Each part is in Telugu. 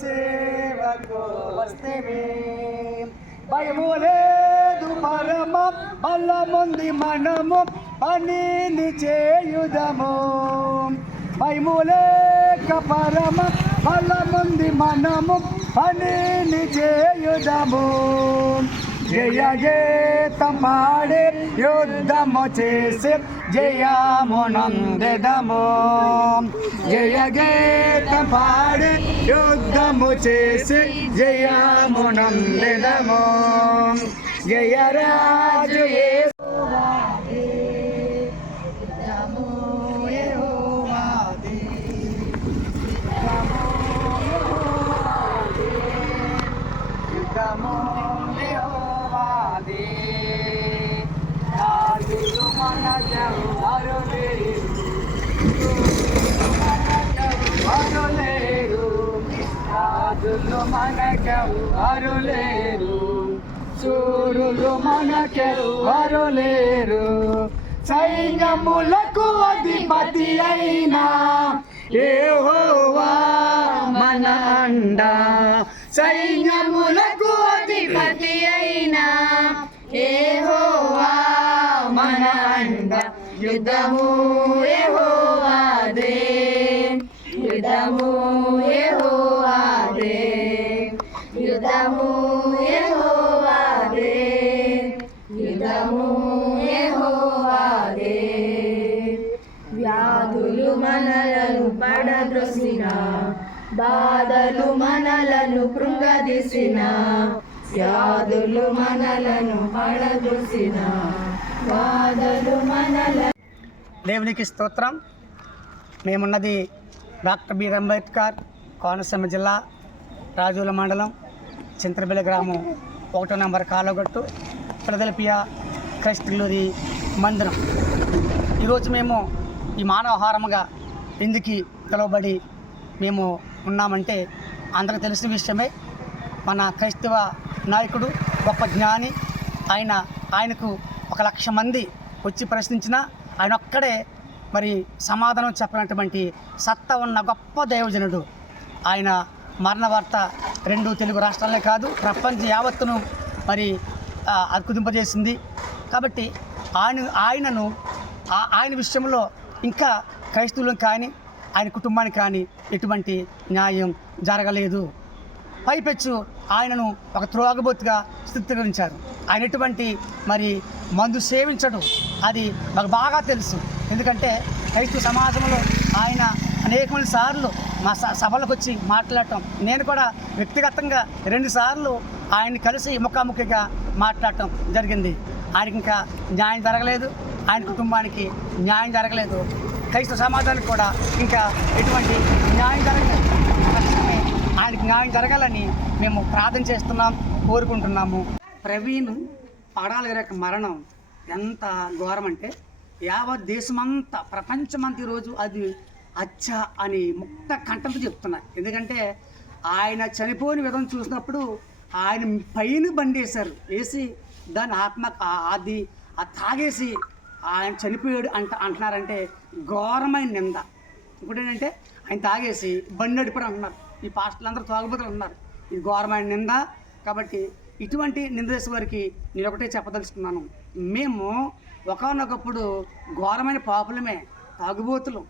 సేవకు వస్తేవే భయము లేదు పరమ బలముంది మనము పనిని చేయుదము. భయము లేక పరమ బలముంది మనము పనిని చేయుదము. జయ గీతం యుద్ధము చేసి జయమునందెదము. జయ గీతం యుద్ధము చేసి జయమునందెదము. జయ రాజు యేసువాదే, యుద్ధము యెహోవాదే. యుద్ధము యెహోవాదే. రాజులు మనకెవ్వరు లేరు. మనకెవ్వరు లేరు. రాజులు మనకెవ్వరు లేరు సూర్యులు మనకెవ్వరు లేరు సైన్యములకు అధిపతి అయినా ఏహోవా మన అండ. సైన్యములకు అధిపతి అయినా ఏహోవా మన అండ. యుద్ధము ఏహోవాదే యుద్ధము ఏహో బాధలు మనలను కృంగదీసిన వ్యాధులు మనలను పడదూసిన బాధలు మనల. దేవునికి స్తోత్రం. మేమున్నది డాక్టర్ బిఆర్ అంబేద్కర్ కోనసీమ జిల్లా రాజుల మండలం చింతరబెల్లి గ్రామం ఒకటో నంబర్ కాలగొట్టు ఫిలదెల్ఫియా క్రైస్తవులది మందిరం. ఈరోజు మేము ఈ మానవహారముగా ఇందుకి పిలువబడి మేము ఉన్నామంటే అందరికి తెలిసిన విషయమే. మన క్రైస్తవ నాయకుడు గొప్ప జ్ఞాని ఆయన ఆయనకు ఒక లక్ష మంది వచ్చి ప్రశ్నించినా ఆయన ఒక్కడే మరి సమాధానం చెప్పినటువంటి సత్తా ఉన్న గొప్ప దైవజనుడు. ఆయన మరణ వార్త రెండు తెలుగు రాష్ట్రాలే కాదు ప్రపంచ యావత్తును మరి ఆ, కాబట్టి ఆయన ఆయనను ఆ- ఆయన విషయంలో ఇంకా క్రైస్తవులను కానీ ఆయన కుటుంబానికి కానీ ఎటువంటి న్యాయం జరగలేదు. పైపెచ్చు ఆయనను ఒక త్రోగబోతుగా స్థితికరించారు ఆయన ఎటువంటి మరి మందు సేవించడం. అది మాకు బాగా తెలుసు. ఎందుకంటే క్రైస్తవ సమాజంలో ఆయన అనేకమంది సార్లు మా స సభలకు వచ్చి మాట్లాడటం నేను కూడా వ్యక్తిగతంగా రెండుసార్లు ఆయన్ని కలిసి ముఖాముఖిగా మాట్లాడటం జరిగింది. ఆయనకి ఇంకా న్యాయం జరగలేదు. ఆయన కుటుంబానికి న్యాయం జరగలేదు. క్రైస్తవ సమాజానికి కూడా ఇంకా ఎటువంటి న్యాయం జరగాలి ఆయనకి న్యాయం జరగాలని మేము ప్రార్థన చేస్తున్నాం కోరుకుంటున్నాము. ప్రవీణ్ పడాల గారి యొక్క మరణం ఎంత ఘోరం అంటే యావత్ దేశమంతా ప్రపంచమంతా ఈరోజు అది అచ్చ అని ముక్త కంఠంతో చెప్తున్నారు ఎందుకంటే ఆయన చనిపోయిన విధం చూసినప్పుడు ఆయన పైన బండి వేశారు వేసి దాని ఆత్మ అది తాగేసి ఆయన చనిపోయాడు అంట అంటున్నారంటే ఘోరమైన నింద. ఇంకోటి ఏంటంటే ఆయన తాగేసి బండి నడిపారు అంటున్నారు. ఈ పాస్టర్లు అందరూ తాగుబోతులు ఉన్నారు ఇది ఘోరమైన నింద. కాబట్టి ఇటువంటి నింద చేసే వారికి నేను ఒకటే చెప్పదలుచుకున్నాను. మేము ఒకనొకప్పుడు ఘోరమైన పాపులమే తాగుబోతులు.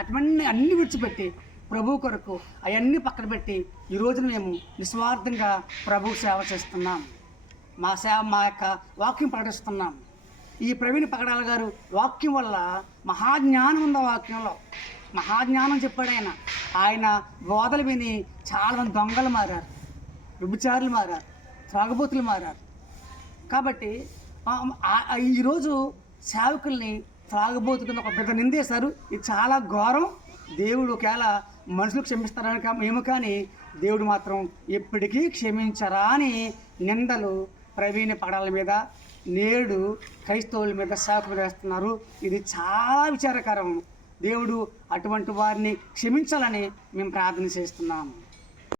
అటువంటి అన్ని విడిచిపెట్టి ప్రభు కొరకు అవన్నీ పక్కన పెట్టి ఈ రోజున మేము నిస్వార్థంగా ప్రభు సేవ చేస్తున్నాం. మా సేవ మా యొక్క వాక్యం ప్రకటిస్తున్నాం. ఈ ప్రవీణ్ పగడాల గారు వాక్యం వల్ల మహాజ్ఞానం ఉంది ఆ వాక్యంలో. మహాజ్ఞానం చెప్పాడు ఆయన. ఆయన బోధలు విని చాలామంది దొంగలు మారారు. వ్యభిచారులు మారారు. త్రాగుబోతులు మారారు. కాబట్టి ఈరోజు సేవకుల్ని త్రాగుబోతు కింద ఒక పెద్ద నిందేశారు ఇది చాలా ఘోరం. దేవుడు ఒకవేళ మనుషులు క్షమిస్తారని కా- మేము కానీ దేవుడు మాత్రం ఎప్పటికీ క్షమించరా అని నిందలు ప్రవీణ పడాల మీద నేడు క్రైస్తవుల మీద సేవకులు వేస్తున్నారు. ఇది చాలా విచారకరం. దేవుడు అటువంటి వారిని క్షమించాలని మేము ప్రార్థన చేస్తున్నాము.